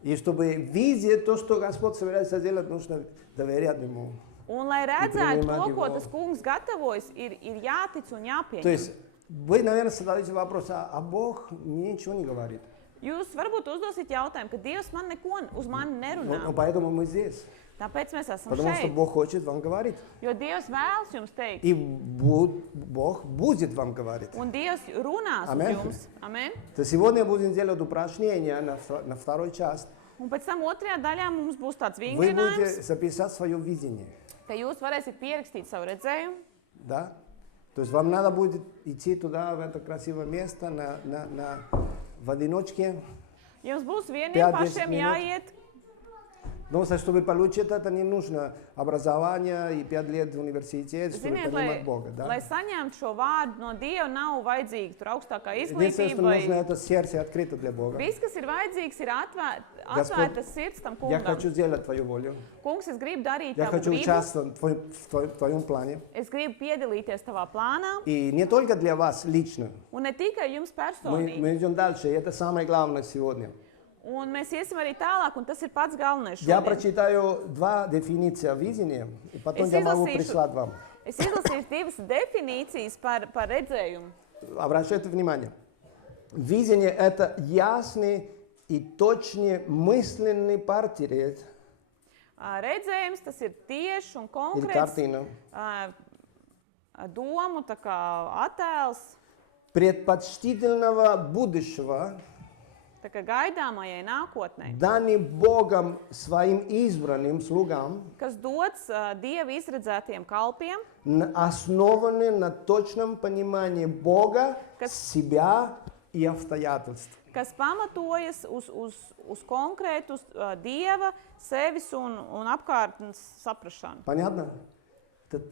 И чтобы видеть то, что Господь собирается делать, нужно доверять Ему. Un, lai redzētu priimāt to, ko Dievu. tas kungs gatavojas, ir jātic un То jāpieņem. есть вы, наверное, задаете вопрос, а Бог мне ничего не говорит. Jūs varbūt uzdosiet jautājumu, ka Dievs man neko uz mani nerunā. Но поэтому мы здесь. Tāpēc mēs esam Потому что šeit. Бог хочет вам говорить. Jo Dievs vēlas jums teikt, И Бог будет вам говорить. un Dievs runās uz Amen. jums. Amen. То сегодня будем делать упражнение на второй час. Un pēc tam otrajā daļā mums būs tāds Вы vingrinājums, будете записать свое видение. ka jūs varēsiet pierakstīt savu redzējumu. Да? То есть вам надо будет идти туда, в это красивое место, в одиночке. Jums būs vieniem 5-10 pašiem minūt. jāiet. Но чтобы получить это, не нужно образование и 5 лет в университете, чтобы Ziniet, понимать Бога. Да? lai saņemtu šo vārdu no Dieva, nav vajadzīga tur augstākā Единственное, что izglītība. нужно, Vai... это сердце открыто для Бога. Viss, kas ir vajadzīgs, ir Господь, atvērta sirds tam Я kungam. хочу сделать Твою волю. Kungs, es gribu darīt Я tavu хочу gribu, участвовать в Твоем плане. es gribu piedalīties tavā plānā, И не только для вас лично. un ne tikai jums Мы personīgi. идем дальше, и это самое главное сегодня. Un mēs iesim arī tālāk, un tas ir pats galvenais Я šodien. прочитаю 2 дефиниции видения, и потом Es я могу izlasīšu- прислать вам. Es izlasīšu divas definīcijas par redzējumu. Обращайте внимание. Видение – это ясный и точный мысленный портрет Redzējums, tas ir tieši un или konkrēts картина domu tā kā attēls, предпочтительного будущего, tā kā gaidāmajai nākotnei, данный Богом своим избранным слугам, kas dots Dieva izredzētiem kalpiem, основанный на точном понимании Бога, Kas- себя и обстоятельств. kas pamatojas uz konkrētu Dieva, sevis un apkārtnes saprašanu. Понятно? Это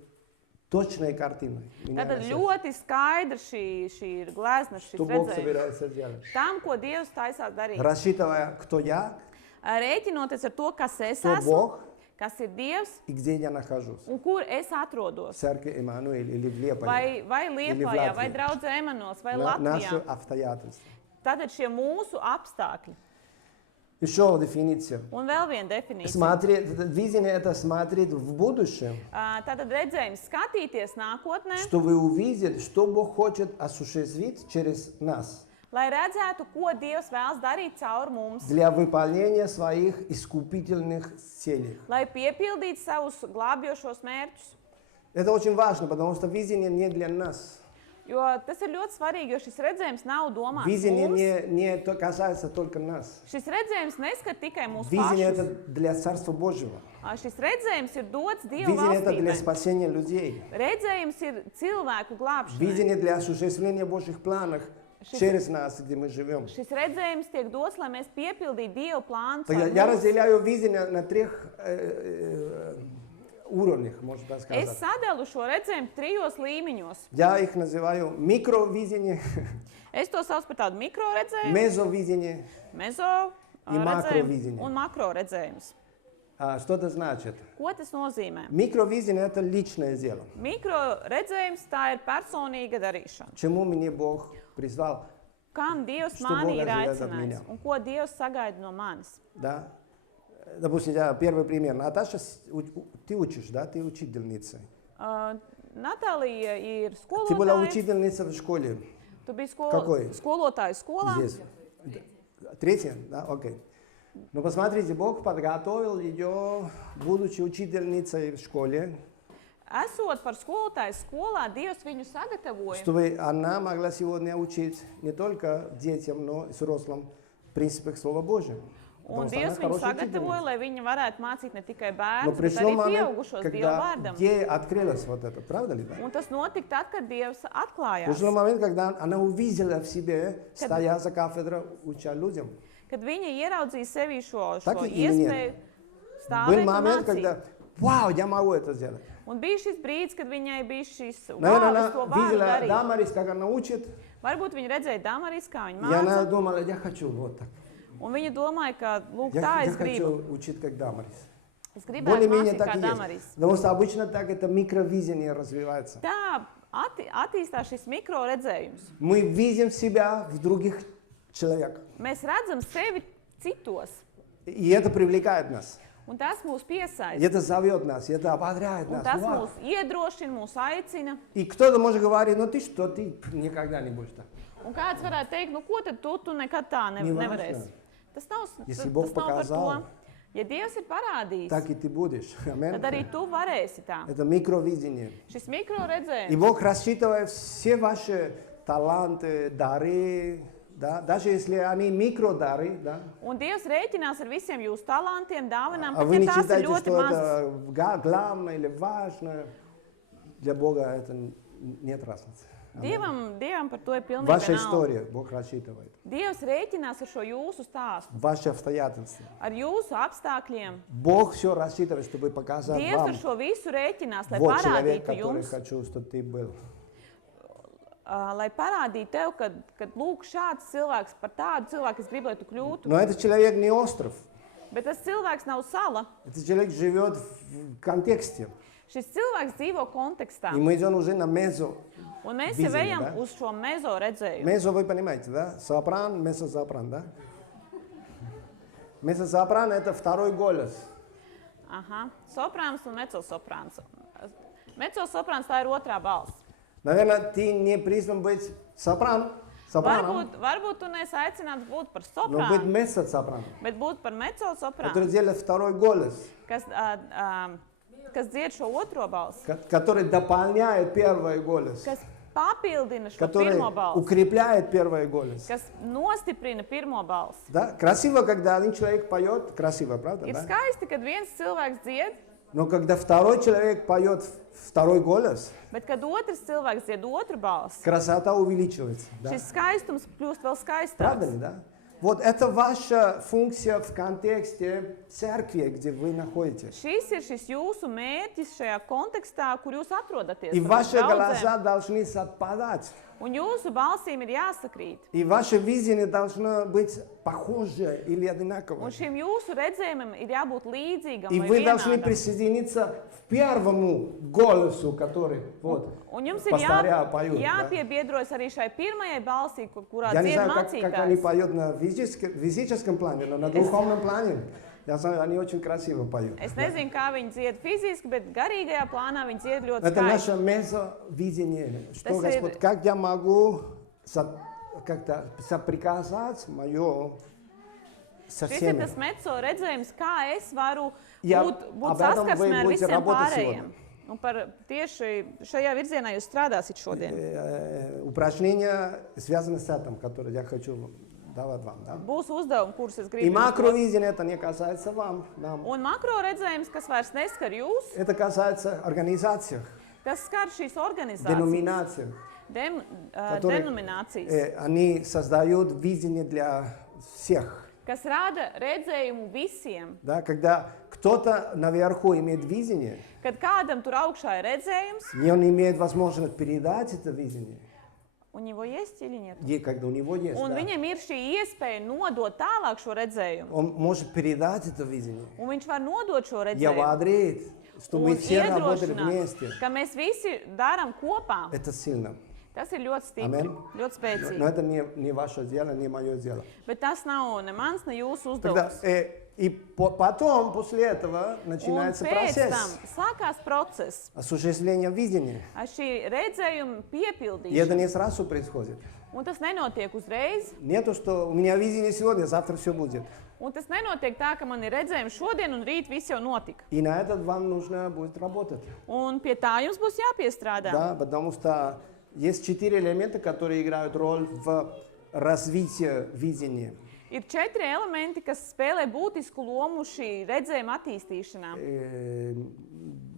точная картина. Tātad ļoti skaidra šī ir glezna, šis Что Бог redzējums. собирается делать. Tam, ko Dievs taisās darīt. Рассчитывая, кто я, Rēķinoties ar to, kas es кто esmu, Бог kas ir Dievs и где я нахожусь. un kur es В atrodos. церкви Эммануэль или в Лепане. Vai Liepājā, vai Latvijā. draudzē Emanuels, vai Наши Latvijā. обстоятельства. Tātad šie mūsu apstākļi. Еще дефиниция. Un vēl viena definīcija. Смотреть, видение это смотреть в будущем, Tātad redzējums skatīties nākotnē, чтобы увидеть, что Бог хочет осуществить через нас lai redzētu, ko Dievs vēlas darīt caur mums, для выполнения своих искупительных целей. lai piepildītu savus glābjošos mērķus. Это очень важно, потому что видение не для нас. Jo tas ir ļoti svarīgi, jo šis redzējums nav domāts Видение mums. не касается только нас. Šis redzējums neskat tikai mūsu Видение это pašus. для Царства Божьего. Šis redzējums ir dots Dieva Видение это для valstībai. спасения людей. Redzējums ir cilvēku glābšanai. Видение для осуществления Божьих планов через нас, где мы живем. Šis redzējums tiek dots, lai mēs piepildītu Dieva plānu. Тогда caur я mums. разделяю видение на 3 уровнях, можно так Es сказать. sadalu šo redzējumu trijos līmeņos. Я их называю микровидение, Es to saucu par tādu mikro redzējumu, мезовидение. mezo I makro redzējumu viziņa. un makro redzējums. Что это значит? Ko tas nozīmē? Микровидение – это личное дело. Mikro redzējums tā ir personīga darīšana. Чему меня Бог призвал? Kam Dievs Что mani Бог ir ожидает от aicinājis меня? un ko Dievs sagaida no manis? Да? Допустим, первый пример. Наташа, ты учишь, да? Ты учительница. Natālija ir Ты была skolotāja. учительница в школе. Tu biji Какой? skolotāja skolā. Здесь. Третья? Да, окей. Ну, посмотрите, Бог подготовил ее, будучи учительницей в школе. esot par skolotāju skolā, Dievs viņu sagatavoja. чтобы она могла сегодня учить не только детям, но и взрослым принципах Слова Божьего. Un Потому что Dievs она viņu хорошая sagatavoja, учительница. lai viņi varētu mācīt ne tikai Но bērnus, bet пришел arī момент, pieaugušos Dieva когда vārdam. ей открылось вот это, правда ли? Да? Un tas notika tad, kad Dievs atklājās. Пришел момент, когда она увидела в себе, стоя за кафедрой, уча людям. Kad viņa ieraudzīja sevī šo Так или нет? iespēju Был stāvēt un момент, mācīt. когда, вау, я могу это сделать. Un bija šis brīdis, kad viņai bija šis Наверное, es to она varu видела darīt. Дамарис, как она учит, Varbūt viņa redzēja Damaris, kā viņa и она māca, думала, я хочу вот так. un viņa domāja, ka, lūk, Я, tā я es gribu. хочу учить как Дамарис. Es gribētu Более-менее mācīt так kā и есть. Damaris. Потому что обычно так это микровидение развивается. Tā attīstās šis mikro redzējums. Мы видим себя в других человеках. Mēs redzam sevi citos, И это привлекает нас. un tas mūs И piesaista. это зовет нас, и это ободряет Un нас. tas Вау. mūs iedrošina, mūs aicina. И кто-то может говорить, ну ты что, ты никогда не будешь так. Un kāds varētu teikt, nu ko tad tu nekad tā Неважно. nevarēsi. Tas nav, Если tas Бог nav par показал, to. Ja Dievs ir parādījis, Так и ты будешь. Аминь. tad arī tu varēsi tā. Это микровидение. Šis mikro И redzējums. Бог рассчитывает все ваши таланты, дары, да, даже если они микродары, да, Un Dievs rēķinās ar visiem jūsu talantiem, dāvanām, а pat вы ja не tās ir считаете, ļoti что mazas. это главное или важное, для Бога это нет разницы. Аминь. Dievam par to ir pilnīgi Ваша vienalga. история Бог рассчитывает. Dievs rēķinās ar šo jūsu stāstu, Ваши обстоятельства. ar jūsu apstākļiem. Бог все рассчитывает, чтобы показать Dievs вам. ar šo visu rēķinās, lai Вот человек, parādītu который jums, хочу, чтобы ты был. Lai parādītu tev, ka lūk, šāds cilvēks, par tādu cilvēku es gribu, lai tu kļūtu. Но этот человек не остров. Bet tas cilvēks nav sala. Этот человек живет в контексте. Šis cilvēks dzīvo kontekstā. И мы идем уже на мезо. Un mēs Vizini, jau ejam da? uz šo mezo redzējumu. Мезо вы понимаете, да? Сопран, мезо-сопран, да? Мезо-сопран это второй голос. Aha, soprāns un mecosoprāns. Mecosoprāns tā ir otrā balss. Наверное, ты не призван быть сопраном, Varbūt tu neesi aicināts būt par но быть soprānu, мезо-сопраном, bet būt par mecosoprānu, который делает второй голос, kas dzied šo otro balsi, который дополняет первый голос, kas papildina šo который pirmo balsi, укрепляет первый голос. kas nostiprina pirmo balsi. Да? Красиво, когда один человек поет, красиво, правда? Ir Да? skaisti, kad viens cilvēks dzied, Но когда второй человек поет второй голос, bet kad otrs cilvēks dzied otru balsi, красота увеличивается. Да? šis skaistums kļūst vēl Правда skaistāks. ли, да? Вот это ваша функция в контексте церкви, где вы находитесь. Šis ir šis jūsu mērķis šajā kontekstā, kur jūs atrodaties. И varbūt ваши draudzē. голоса должны совпадать. Un jūsu balsīm ir jāsakrīt. И ваше видение должно быть похоже или Un одинаково. šim jūsu redzējumam ir jābūt līdzīgam И vai вы должны vienādam. присоединиться к первому голосу, который вот Un jums ir пастыря поют. да. jāpiebiedrojas arī šai pirmajai balsī, kurā Я не dzied знаю, как они mācītājs. поют на физическом плане, но на духовном плане, я знаю, они очень красиво поют. Es nezinu, kā viņi dzied fiziski, bet garīgajā plānā viņi dzied ļoti Это skaisti. наше мезовидение. Что, Tas Господь, ir- как я могу как-то соприкасать мое со Šis ir всеми? tas meco redzējums, kā es varu Ja būt об этом saskarsmē вы ar будете visiem работать pārējiem. Un par tieši šajā virzienā jūs strādāsiet šodien. Упражнения связаны с этим, которые я хочу давать вам. Да? Būs uzdevumi, kurus es И gribu. jums dot. макровидение это не касается вам, нам. Un makro redzējums, kas vairs neskar jūs, Это касается организаций, tas skar šīs organizācijas, деноминаций. Которые, denominācijas, они создают видение для всех. kas rada redzējumu visiem. Да? Когда кто-то наверху имеет видение, Kad kādam tur augšā ir redzējums, и он имеет возможность передать это видение, un него есть или нет? и когда у него есть, Un да, viņam ir šī iespēja nodot tālāk šo redzējumu. он может передать это видение Un viņš var nodot šo и redzējumu. ободрить, что мы Un все работали iedrošināt, вместе. ka mēs visi darām kopā. Это сильно. Tas ir ļoti stipri, Amen. ļoti spēcīgi. Но это не ваше дело, не мое дело. Bet tas nav ne mans, ne jūsu Тогда, uzdevums. и потом, после этого, Un начинается pēc tam процесс sākās process осуществления видения. ar šī redzējuma И это piepildīšanu. не сразу происходит. Un tas nenotiek uzreiz. Нету, что у меня видение сегодня, завтра все будет. Un tas nenotiek tā, ka man ir redzējums šodien un rīt viss jau notika. И на этот вам нужно будет работать. Un pie tā jums būs jāpiestrādā. Да, потому что есть 4 элемента, которые играют роль в развитии видения. Ir 4 elementi, kas spēlē būtisku lomu šī redzējuma attīstīšanā.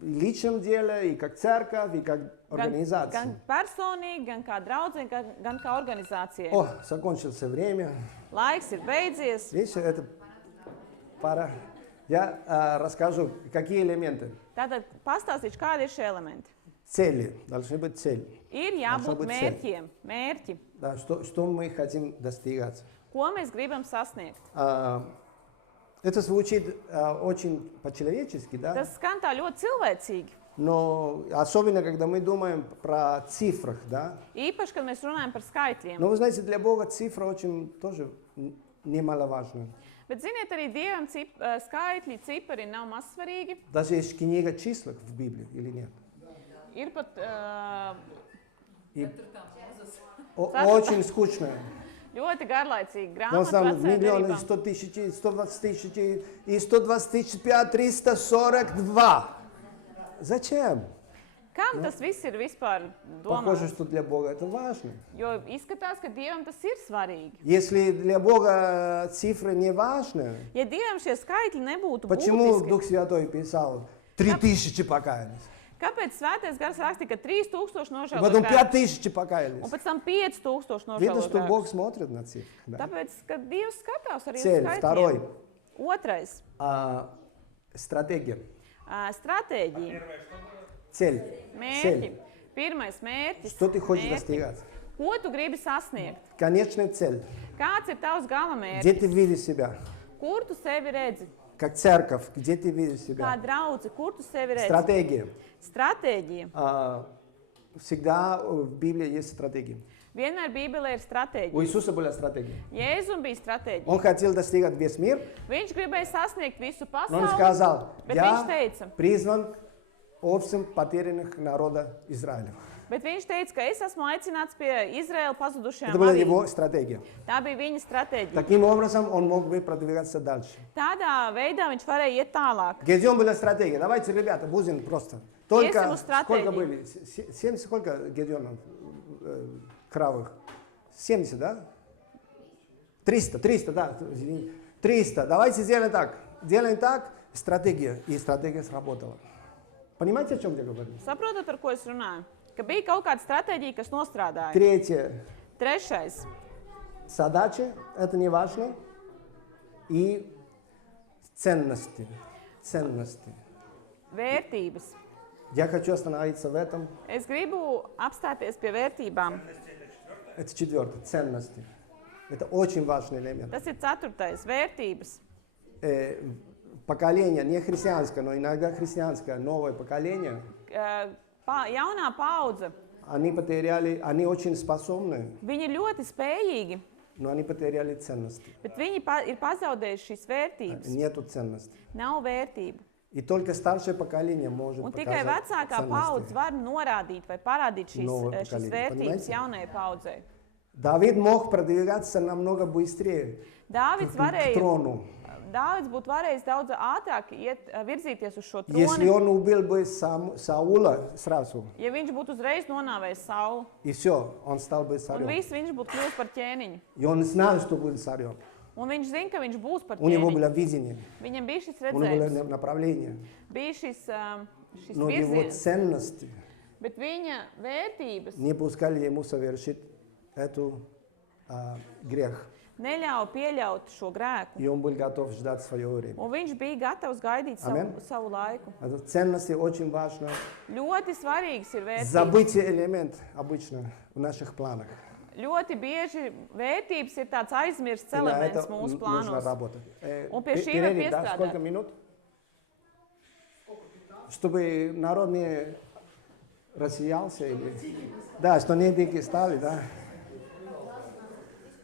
В личном деле, и как церковь, и как организация. Gan personīgi, gan kā draudzē, gan kā organizācijai. О, закончился время. Laiks ir beidzies. Видишь, это пора. Я расскажу, какие элементы. Tātad pastāstīšu, kādi ir šie elementi. Цели. Должны быть цели. Ir Должна jābūt быть mērķiem, mērķi, Да, что мы хотим достигать. ko mēs gribam sasniegt. Это звучит очень по-человечески, да? Tas skan tā ļoti cilvēcīgi. Но особенно, когда мы думаем про цифрах, да? Īpaši, kad mēs runājam par skaitļiem. Но вы знаете, для Бога цифра очень тоже немаловажна. Bet ziniet, arī Dievam skaitļi, cipari nav mazsvarīgi. Даже есть книга чисел в Библии или нет? Ir pat И очень скучная. ļoti garlaicīga Но grāmata там vecajā миллионы, derībā. 100 тысяч, 120 тысяч и 125, 342. Зачем? Kam tas viss ir vispār Похоже, domāts? что для Бога это важно. Jo izskatās, ka Dievam tas ir svarīgi. Если для Бога цифры не важны, Ja Dievam šie skaitļi nebūtu почему būtiski, Дух Святой писал 3000 покаялись, kāpēc Svētais Gars rakstīja, ka 3000 и потом nožēlo grēkus, 5000 покаялись? un pēc tam 5000 Видно, nožēlo что grēkus? Бог смотрит на цифры. Да. Tāpēc, ka Dievs skatās arī uz Цель, второй. skaitļiem. Otrais Стратегия. Stratēģija, Цель. mērķi. Цель. Pirmais mērķis. Что ты хочешь mērķi. достигать? Ko tu gribi sasniegt? Конечная цель. Kāds ir tavs gala Где ты mērķis? видишь себя? Kur tu sevi redzi? Как церковь, где ты видишь Kā себя? draudze, kur tu sevi redzi? Стратегия. Stratēģija. Всегда в Библии есть стратегия. Vienmēr Bībelē ir У stratēģija. Иисуса была стратегия. Jēzum bija stratēģija. Он хотел достигать весь мир, Viņš gribēja sasniegt visu но он pasauli, сказал, bet я viņš teica, призван овцам потерянных народа Израиля. ka es esmu aicināts pie Izraēla pazudušajām Это была avīm. его стратегия. Tā bija viņa stratēģija. Таким образом, он мог бы продвигаться дальше. Tādā veidā viņš varēja iet tālāk. Гедеон была стратегия. Давайте, ребята, будем просто. Только Есть ему стратегия. сколько были? 70, сколько Гедеонов кравых? 70, да? 300, да. Извини. 300. Давайте сделаем так. Делаем так, стратегия. И стратегия сработала. Понимаете, о чем я говорю? Saprotat, par ko es runāju? Ka bija kaut kāda stratēģija, kas nostrādāja. Третье. Trešais. Задача, это не важно. И ценности. Ценности. Vērtības. Я хочу остановиться в этом. Es gribu apstāties pie vērtībām. Это четвертое. Ценности. Это очень важный элемент. Tas ir ceturtais. Vērtības. Поколение, не христианское, но иногда христианское, новое поколение, Jaunā paudze. они очень способны, Viņi ir ļoti spējīgi, но они потеряли ценности. bet viņi ir pazaudējuši šīs vērtības. Нету ценностей. Nav vērtību. И только старшее поколение может Un tikai показать vecākā paudze ценности. var norādīt vai parādīt Новое šīs поколение, vērtības понимаете? jaunajai paudzei. Давид мог продвигаться намного быстрее Dāvids к трону, Dāvids būtu varējis daudz ātrāk virzīties uz šo если troni, он убил бы Саула сразу. ja viņš būtu uzreiz nonāvējis Saulu. И все, он стал бы Un царем. viss viņš būtu kļuvis par ķēniņu. И он знал, что будет царем. Un viņš zina, ka viņš būs par У него ķēniņu. было видение, Viņam bija šis у него было redzējums, направление. bija šis Но его virziens, ценности bet viņa vērtības не пускали ему совершить эту грех. neļauj pieļaut šo grēku. И он был готов ждать свое время. Un viņš bija gatavs gaidīt Amen. savu laiku. Это ценности очень важно. Ļoti svarīgs ir vērtības. Забытие элемент обычно в наших планах. Ļoti bieži vērtības ir tāds aizmirsts И на это elements mūsu нужно plānos. работать. Un pie šī var Перерыв, да? piestrādāt. Сколько минут? Чтобы народ не рассеялся или... Да, что не дикие стали, да?